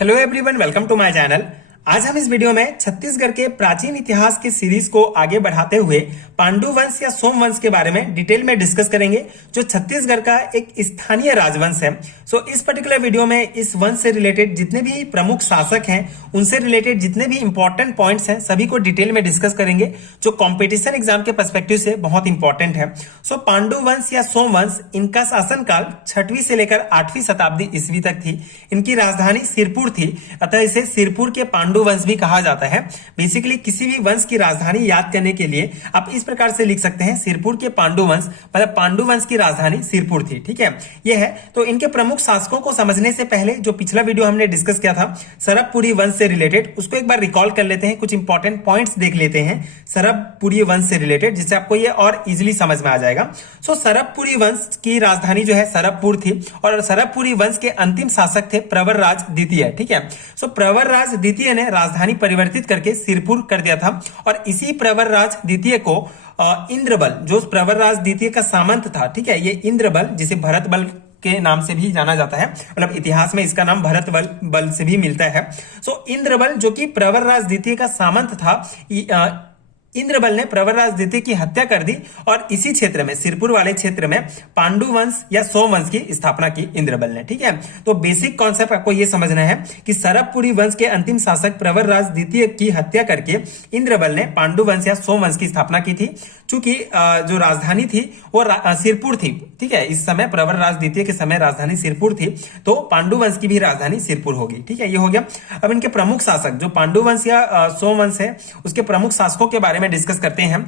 Hello everyone, welcome to my channel. आज हम इस वीडियो में छत्तीसगढ़ के प्राचीन इतिहास की सीरीज को आगे बढ़ाते हुए पांडु वंश या सोम वंश के बारे में डिटेल में डिस्कस करेंगे, जो छत्तीसगढ़ का एक स्थानीय राजवंश है। इस पर्टिकुलर वीडियो में इस वंश से रिलेटेड जितने भी प्रमुख शासक हैं, उनसे रिलेटेड जितने भी इंपॉर्टेंट पॉइंट्स हैं, सभी को डिटेल में डिस्कस करेंगे, जो कॉम्पिटिशन एग्जाम के पर्सपेक्टिव से बहुत इंपॉर्टेंट है। पांडु वंश या सोम वंश, इनका शासनकाल 6वीं से लेकर 8वीं शताब्दी ईस्वी तक थी। इनकी राजधानी सिरपुर थी, अतः इसे सिरपुर के पांडु वंश भी कहा जाता है। बेसिकली किसी भी वंश की राजधानी याद करने के लिए आप इस प्रकार से लिख सकते हैं, सिरपुर के पांडु वंश, मतलब पांडु वंश की राजधानी सिरपुर थी। ठीक है, यह है। तो इनके प्रमुख शासकों को समझने से पहले जो पिछला वीडियो हमने डिस्कस किया था सरबपुरी वंश से रिलेटेड, उसको एक बार रिकॉल कर लेते हैं, कुछ इंपॉर्टेंट पॉइंट्स देख लेते हैं सरबपुरी वंश से रिलेटेड, जिससे आपको यह और इजिली समझ में आ जाएगा। सरबपुरी वंश की राजधानी जो है सरबपुर थी, और सरबपुरी वंश के अंतिम शासक थे प्रवरराज द्वितीय। ठीक है, प्रवरराज द्वितीय ने राजधानी परिवर्तित करके सिरपुर कर दिया था, और इसी प्रवरराज द्वितीय को इंद्रबल, जो प्रवरराज द्वितीय का सामंत था, ठीक है, ये इंद्रबल, जिसे भरत बल के नाम से भी जाना जाता है, मतलब इतिहास में इसका नाम भरत बल से भी मिलता है। इंद्रबल जो कि प्रवरराज द्वितीय का सामंत था, इंद्रबल ने प्रवरराज द्वितीय की हत्या कर दी, और इसी क्षेत्र में, सिरपुर वाले क्षेत्र में, पांडु वंश या सोम वंश की स्थापना की इंद्रबल ने। ठीक है, तो बेसिक कॉन्सेप्ट आपको यह समझना है कि सरबपुरी वंश के अंतिम शासक प्रवरराज द्वितीय की हत्या करके इंद्रबल ने पांडु वंश या सोम वंश की स्थापना की थी। चूंकि जो राजधानी थी वो सिरपुर थी, ठीक है, इस समय प्रवरराज द्वितीय के समय राजधानी सिरपुर थी, तो पांडु वंश की भी राजधानी सिरपुर होगी। ठीक है, ये हो गया। अब इनके प्रमुख शासक, जो पांडु वंश या सोम वंश है, उसके प्रमुख शासकों के बारे में डिस्कस करते हैं।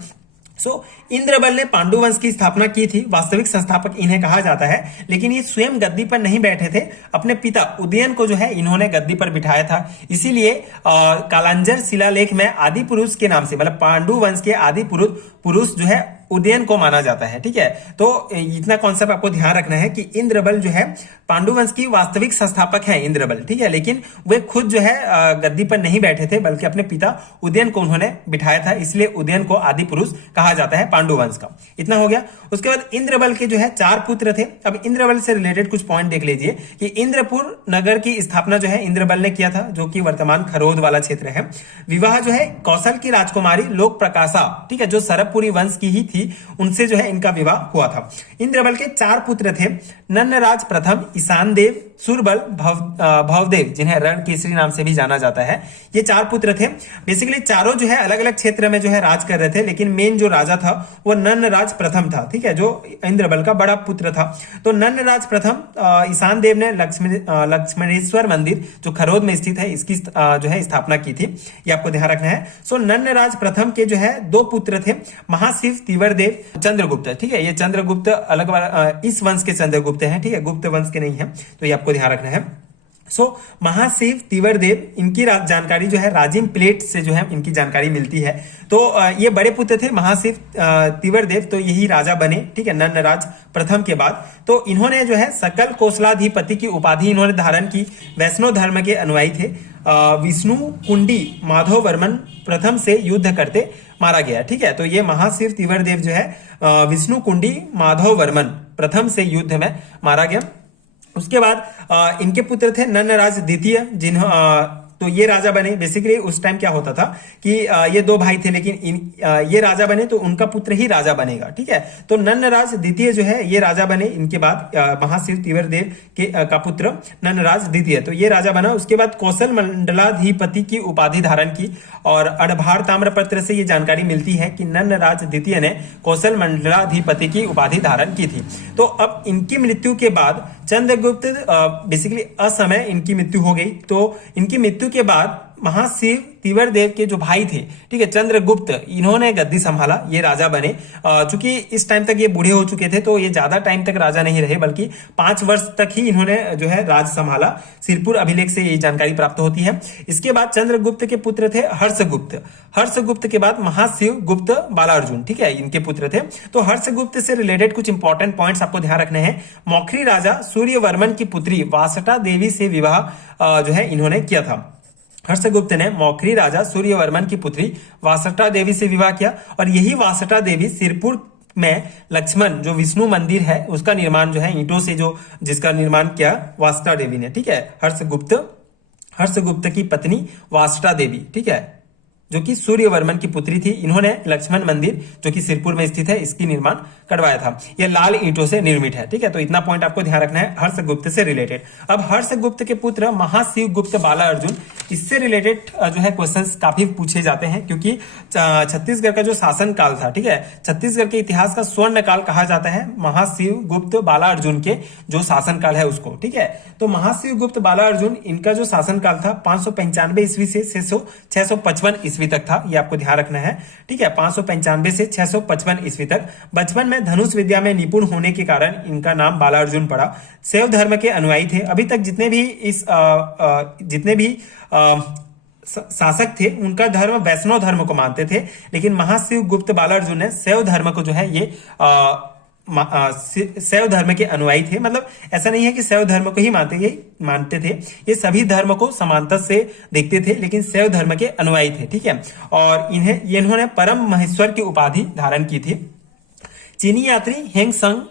इंद्रबल ने पांडु वंश की स्थापना की थी, वास्तविक संस्थापक इन्हें कहा जाता है, लेकिन ये स्वयं गद्दी पर नहीं बैठे थे, अपने पिता उदयन को जो है इन्होंने गद्दी पर बिठाया था। इसीलिए कालांजर शिलालेख में आदि पुरुष के नाम से, मतलब पांडु वंश के आदि पुरुष जो है उदयन को माना जाता है। ठीक है, तो इतना कॉन्सेप्ट आपको ध्यान रखना है कि इंद्रबल जो है पांडु वंश की वास्तविक संस्थापक है इंद्रबल। ठीक है, लेकिन वे खुद जो है गद्दी पर नहीं बैठे थे, बल्कि अपने पिता उदयन को उन्होंने बिठाया था, इसलिए उदयन को आदि पुरुष कहा जाता है पांडु वंश का। इतना हो गया। उसके बाद इंद्रबल के जो है 4 पुत्र थे। अब इंद्रबल से रिलेटेड कुछ पॉइंट देख लीजिए कि इंद्रपुर नगर की स्थापना जो है इंद्रबल ने किया था, जो कि वर्तमान खरोद वाला क्षेत्र है। विवाह जो है कौशल की राजकुमारी लोक प्रकाशा, ठीक है, जो सरबपुरी वंश की ही थी, उनसे जो है इनका विवाह हुआ था। इंद्रबल के 4 पुत्र थे, नन्नराज प्रथम, ईशान देव, सुरबल, भवदेव, जिन्हें रण केसरी नाम से भी जाना जाता है। ये 4 पुत्र थे। बेसिकली चारों जो है अलग अलग क्षेत्र में जो है राज कर रहे थे, लेकिन मेन जो राजा था वो नन्नराज प्रथम था। ठीक है, जो इंद्रबल का बड़ा पुत्र था। तो नन्नराज प्रथम, ईशान देव ने लक्ष्मणेश्वर मंदिर जो खरोद में स्थित है, इसकी जो है स्थापना की थी, ये आपको ध्यान रखना है। नन्नराज प्रथम के जो है 2 पुत्र थे, महाशिव, तीवरदेव, चंद्रगुप्त। ठीक है, ये चंद्रगुप्त अलग इस वंश के चंद्रगुप्त हैं, ठीक है, गुप्त वंश के नहीं है, तो ये आपको ध्यान रखना है। महाशिव, तीवरदेव, इनकी जानकारी जो है राजिम प्लेट से जो है इनकी जानकारी मिलती है। तो ये बड़े पुत्र थे महाशिव, तीवरदेव, तो यही राजा बने, ठीक है, नन्नराज प्रथम के बाद। तो इन्होंने जो है सकल कोसलाधिपति की उपाधि इन्होंने धारण की, वैष्णव धर्म के अनुयायी थे। विष्णु कुंडी माधव वर्मन प्रथम से युद्ध करते मारा गया। ठीक है, तो ये महाशिव तीवरदेव जो है विष्णु कुंडी माधव वर्मन प्रथम से युद्ध में मारा गया। उसके बाद इनके पुत्र थे नन्नराज द्वितीय, तो ये राजा बने। बेसिकली उस टाइम क्या होता था कि ये 2 भाई थे, लेकिन ये राजा बने तो उनका पुत्र ही राजा बनेगा। ठीक है, तो नन्नराज द्वितीय जो है ये राजा बने। इनके बाद महाशिव तीवरदेव का पुत्र नन्नराज द्वितीय, तो ये राजा बना। उसके बाद कौशल मंडलाधिपति की उपाधि धारण की, और अड़भार ताम्रपत्र से ये जानकारी मिलती है कि नन्नराज द्वितीय ने कौशल मंडलाधिपति की उपाधि धारण की थी। तो अब इनकी मृत्यु के बाद चंद्रगुप्त, बेसिकली असमय इनकी मृत्यु हो गई। तो इनकी मृत्यु के बाद महाशिव तीवरदेव के जो भाई थे, ठीक है, चंद्रगुप्त, इन्होंने गद्दी संभाला, ये राजा बने। चूंकि इस टाइम तक ये बूढ़े हो चुके थे, तो ये ज्यादा टाइम तक राजा नहीं रहे, बल्कि 5 वर्ष तक ही इन्होंने जो है राज संभाला। सिरपुर अभिलेख से ये जानकारी प्राप्त होती है। इसके बाद चंद्रगुप्त के पुत्र थे हर्षगुप्त। हर्षगुप्त के बाद महाशिव गुप्त बालार्जुन, ठीक है, इनके पुत्र थे। तो हर्षगुप्त से रिलेटेड कुछ इंपॉर्टेंट पॉइंट्स आपको ध्यान रखने हैं। मौखरी राजा सूर्यवर्मन की पुत्री वासटा देवी से विवाह जो है इन्होंने किया था। हर्षगुप्त ने मौखरी राजा सूर्यवर्मन की पुत्री वासटा देवी से विवाह किया, और यही वासटा देवी सिरपुर में लक्ष्मण जो विष्णु मंदिर है उसका निर्माण जो है ईंटों से जो जिसका निर्माण किया वासटा देवी ने। ठीक है, हर्षगुप्त हर्षगुप्त की पत्नी वाष्टा देवी, ठीक है, जो कि सूर्यवर्मन की पुत्री थी। इन्होंने लक्ष्मण मंदिर जो कि सिरपुर में स्थित है इसकी निर्माण करवाया था। यह लाल ईंटों से निर्मित है, ठीक है। तो इतना पॉइंट आपको ध्यान रखना है हर्षगुप्त से रिलेटेड। अब हर्षगुप्त के पुत्र महाशिवगुप्त बाला अर्जुन, इससे रिलेटेड जो है क्वेश्चंस काफी पूछे जाते हैं, क्योंकि छत्तीसगढ़ का जो शासन काल था, ठीक है, छत्तीसगढ़ के इतिहास का स्वर्ण काल कहा जाता है महाशिवगुप्त बाला अर्जुन के जो शासन काल है उसको, ठीक है। तो महाशिवगुप्त बाला अर्जुन, इनका जो शासन काल था 595 ईस्वी से 655 ईस्वी तक था, ये आपको ध्यान रखना है, ठीक है। 595 से 655 ईस्वी तक। बचपन में धनुष विद्या में निपुण होने के कारण इनका नाम बाला अर्जुन पड़ा। शैव धर्म के अनुयायी थे। अभी तक जितने भी शासक थे उनका धर्म वैष्णव धर्म को मानते थे, लेकिन महाशिवगुप्त बाला अर्जुन ने शैव धर्म को जो है ये शैव धर्म के अनुयायी थे। मतलब ऐसा नहीं है कि शैव धर्म को ही मानते थे, ये सभी धर्म को समानता से देखते थे, लेकिन शैव धर्म के अनुयायी थे, ठीक है। और इन्होंने परम महेश्वर की उपाधि धारण की थी। चीनी यात्री ह्वेंगसॉन्ग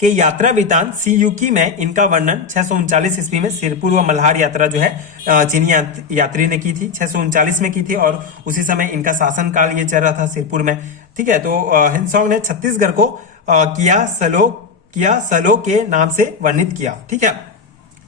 के यात्रा वृतांत सीयूकी में इनका वर्णन 639 ईस्वी में सिरपुर व मल्हार यात्रा जो है चीनी यात्री ने की थी, 639 में की थी, और उसी समय इनका शासन काल ये चल रहा था सिरपुर में, ठीक है। तो ह्वेंगसॉन्ग ने छत्तीसगढ़ को किया सलो के नाम से वर्णित किया, ठीक है।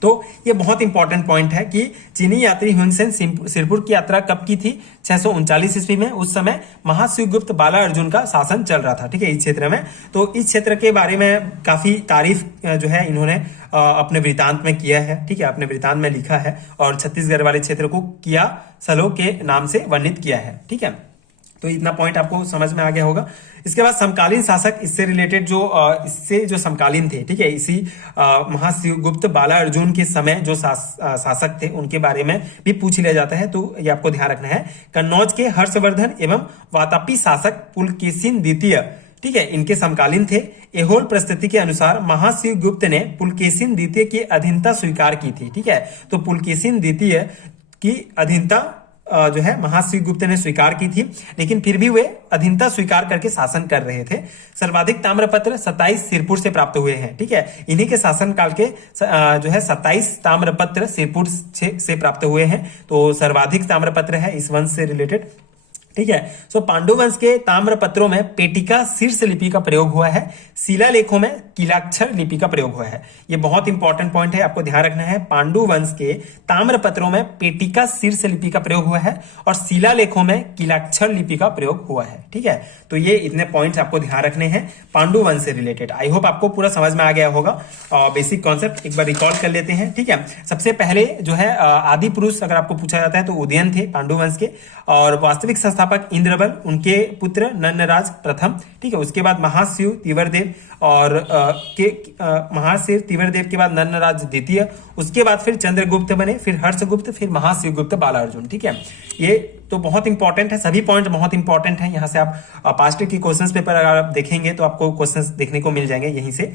तो ये बहुत इंपॉर्टेंट पॉइंट है कि चीनी यात्री ह्वेंगसेन सिरपुर की यात्रा कब की थी, 639 ईस्वी में। उस समय महाशिवगुप्त बाला अर्जुन का शासन चल रहा था, ठीक है, इस क्षेत्र में। तो इस क्षेत्र के बारे में काफी तारीफ जो है इन्होंने अपने वृतांत में किया है, ठीक है, अपने वृतांत में लिखा है, और छत्तीसगढ़ वाले क्षेत्र को किया सलो के नाम से वर्णित किया है, ठीक है। तो इतना पॉइंट आपको समझ में आ गया होगा। इसके बाद समकालीन शासक, इससे रिलेटेड जो समकालीन थे, ठीक है, इसी महाशिवगुप्त बाला अर्जुन के समय जो शासक थे उनके बारे में भी पूछ लिया जाता है, तो ये आपको ध्यान रखना है। कन्नौज के हर्षवर्धन एवं वातापी शासक पुलकेशिन द्वितीय, ठीक है, इनके समकालीन थे। एहोल प्रस्तुति के अनुसार महाशिवगुप्त ने पुलकेशिन द्वितीय की अधीनता स्वीकार की थी, ठीक है। तो पुलकेशिन द्वितीय की अधीनता जो है महाशिवगुप्त ने स्वीकार की थी, लेकिन फिर भी वे अधीनता स्वीकार करके शासन कर रहे थे। सर्वाधिक ताम्रपत्र 27 सिरपुर से प्राप्त हुए हैं, ठीक है। इन्हीं के शासन काल के जो है 27 ताम्रपत्र सिरपुर से प्राप्त हुए हैं। तो सर्वाधिक ताम्रपत्र है इस वंश से रिलेटेड, ठीक है। सो पांडु वंश के ताम्र पत्रों में पेटिका शीर्ष लिपि का प्रयोग हुआ है। शिलालेखों में कीलाक्षर लिपि का प्रयोग हुआ है। ये बहुत इंपॉर्टेंट पॉइंट है, आपको ध्यान रखना है। पांडु वंश के ताम्र पत्रों में पेटिका शीर्ष लिपि का प्रयोग हुआ है और शिलालेखों में कीलाक्षर लिपि का प्रयोग हुआ है, ठीक है। तो ये इतने पॉइंट्स आपको ध्यान रखने हैं पांडु वंश से रिलेटेड। आई होप आपको पूरा समझ में आ गया होगा। बेसिक कॉन्सेप्ट एक बार रिकॉल कर लेते हैं, ठीक है। सबसे पहले जो है आदि पुरुष अगर आपको पूछा जाता है तो उदयन थे पांडु वंश के, और वास्तविक संस्थापक इंद्रबल, उनके पुत्र नन्नराज प्रथम, ठीक है। उसके बाद महाशिव तिवरदेव और महाशिव तिवरदेव के बाद नन्नराज द्वितीय, उसके बाद फिर चंद्रगुप्त बने, फिर हर्षगुप्त, फिर महाशिवगुप्त बाला अर्जुन, ठीक है। ये तो बहुत इंपॉर्टेंट है, सभी पॉइंट बहुत इंपॉर्टेंट है। यहाँ से आप पास्ट के क्वेश्चंस पेपर अगर आप देखेंगे तो आपको क्वेश्चंस देखने को मिल जाएंगे यहीं से।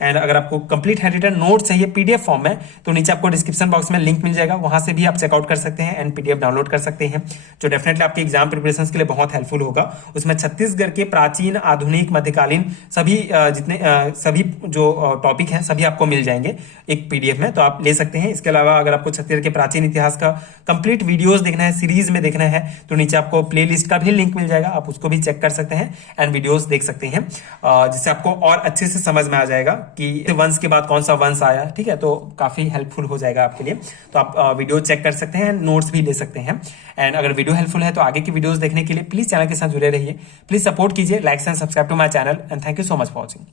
एंड अगर आपको कंप्लीट हैंडरिटन नोट चाहिए पीडीएफ फॉर्म में तो नीचे आपको डिस्क्रिप्शन बॉक्स में लिंक मिल जाएगा, वहां से भी आप चेकआउट कर सकते हैं एंड पीडीएफ डाउनलोड कर सकते हैं, जो डेफिनेटली आपके एग्जाम प्रिपरेशन के लिए बहुत हेल्पफुल होगा। उसमें छत्तीसगढ़ के प्राचीन, आधुनिक, मध्यकालीन सभी जो टॉपिक हैं सभी आपको मिल जाएंगे एक पीडीएफ में, तो आप ले सकते हैं। इसके अलावा अगर आपको छत्तीसगढ़ के प्राचीन इतिहास का कंप्लीट वीडियोस देखना है, सीरीज में देखना है, तो नीचे आपको प्ले लिस्ट का भी लिंक मिल जाएगा, आप उसको भी चेक कर सकते हैं एंड वीडियोस देख सकते हैं, जिससे आपको और अच्छे से समझ में आ जाएगा कि वंश के बाद कौन सा वंश आया, ठीक है। तो काफी हेल्पफुल हो जाएगा आपके लिए। तो आप वीडियो चेक कर सकते हैं, नोट्स भी ले सकते हैं। एंड अगर वीडियो हेल्पफुल है तो आगे की वीडियोस देखने के लिए प्लीज चैनल के साथ जुड़े रहिए, प्लीज सपोर्ट कीजिए, like and subscribe to my channel and thank you so much for watching.